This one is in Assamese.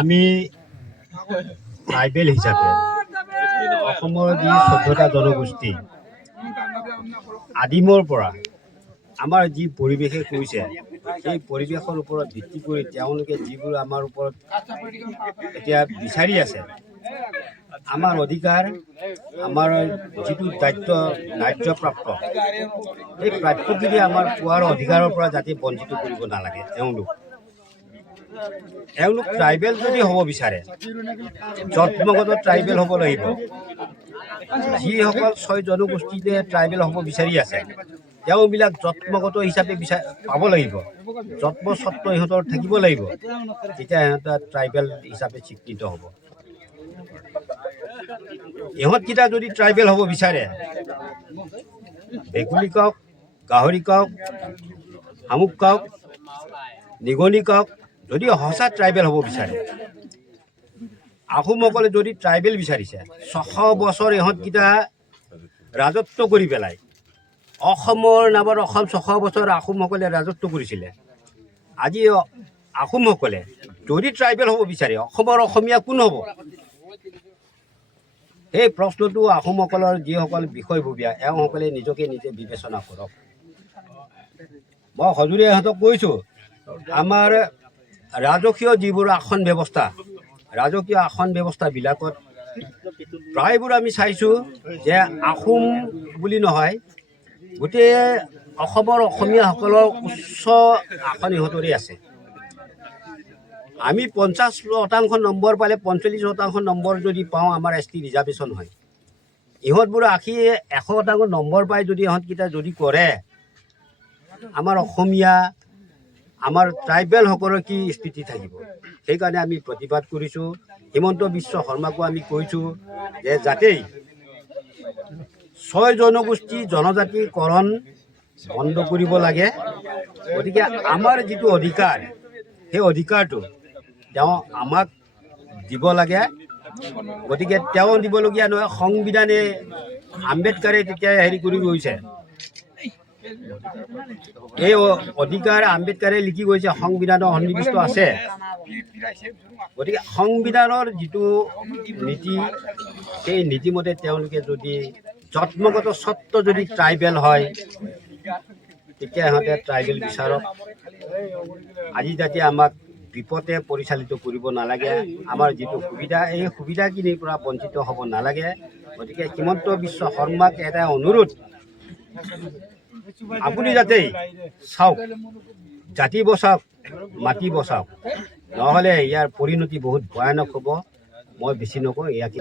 আমি ট্ৰাইবেল হিচাপে অসমৰ যি ১৪টা জনগোষ্ঠী আদিমৰ পৰা আমাৰ যি পৰিৱেশে কৰিছে সেই পৰিৱেশৰ ওপৰত ভিত্তি কৰি তেওঁলোকে যিবোৰ আমাৰ ওপৰত এতিয়া বিচাৰি আছে আমাৰ অধিকাৰ আমাৰ যিটো ন্যায্যপ্ৰাপ্ত সেই প্ৰাপ্যখিনি আমাৰ পোৱাৰ অধিকাৰৰ পৰা যাতে বঞ্চিত কৰিব নালাগে। তেওঁলোক ট্ৰাইবেল যদি হ'ব বিচাৰে জন্মগত ট্ৰাইবেল হ'ব লাগিব। যিসকল ৬ জনগোষ্ঠীতে ট্ৰাইবেল হ'ব বিচাৰি আছে তেওঁবিলাক জন্মগত হিচাপে পাব লাগিব, জন্মস্বত্ব ইহঁতৰ থাকিব লাগিব, তেতিয়া ইহঁতৰ ট্ৰাইবেল হিচাপে স্বীকৃত হ'ব। ইহঁতকেইটা যদি ট্ৰাইবেল হ'ব বিচাৰে ভেকুলী কওক, গাহৰি কওক, শামুক কওক, নিগনি কওক, যদি সঁচা ট্ৰাইবেল হ'ব বিচাৰে আহোমসকলে যদি ট্ৰাইবেল বিচাৰিছে ৬০০ বছৰ ইহঁতকেইটা ৰাজত্ব কৰি পেলাই অসমৰ নামত ৬০০ বছৰ আহোমসকলে ৰাজত্ব কৰিছিলে। আজি আহোমসকলে যদি ট্ৰাইবেল হ'ব বিচাৰে অসমৰ অসমীয়া কোন হ'ব? সেই প্ৰশ্নটো আহোমসকলৰ যিসকল বিষয়ববীয়া এওঁসকলে নিজকে নিজে বিবেচনা কৰক। মই সজোৰে ইহঁতক কৈছোঁ আমাৰ ৰাজকীয় যিবোৰ আসন ব্যৱস্থাবিলাকত প্ৰায়বোৰ আমি চাইছোঁ যে আহোম বুলি নহয় গোটেই অসমৰ অসমীয়াসকলৰ উচ্চ আসন ইহঁতৰে আছে। আমি ৫০% নম্বৰ পালে ৪৫% নম্বৰ যদি পাওঁ আমাৰ ST ৰিজাৰ্ভেশ্যন হয়। ইহঁতবোৰ ১০০% নম্বৰ পাই যদি ইহঁতকেইটা যদি কৰে আমাৰ অসমীয়া আমাৰ ট্ৰাইবেলসকলৰ কি স্থিতি থাকিব? সেইকাৰণে আমি প্ৰতিবাদ কৰিছোঁ। হিমন্ত বিশ্ব শৰ্মাকো আমি কৈছোঁ যে যাতেই ৬ জনগোষ্ঠী জনজাতিকৰণ বন্ধ কৰিব লাগে। গতিকে আমাৰ যিটো অধিকাৰ সেই অধিকাৰটো তেওঁ আমাক দিব লাগে। গতিকে তেওঁ দিবলগীয়া নহয়, সংবিধানে আম্বেদকাৰে তেতিয়া হেৰি কৰি গৈছে এই অধিকাৰ আম্বেদকাৰে লিখি গৈছে, সংবিধানৰ সন্নিৱিষ্ট আছে। গতিকে সংবিধানৰ যিটো নীতি সেই নীতিমতে তেওঁলোকে যদি জন্মগত স্বত্ব যদি ট্ৰাইবেল হয় তেতিয়া সিহঁতে ট্ৰাইবেল বিচাৰক। আজি যাতে আমাক বিপদে পৰিচালিত কৰিব নালাগে, আমাৰ যিটো সুবিধা এই সুবিধাখিনিৰ পৰা বঞ্চিত হ'ব নালাগে। গতিকে হিমন্ত বিশ্ব শৰ্মাক এটা অনুৰোধ, আপুনি যাতে চাওক, জাতি বচাওক, মাটি বচাওক, নহ'লে ইয়াৰ পৰিণতি বহুত ভয়ানক হ'ব। মই বেছি নকওঁ, ইয়াকে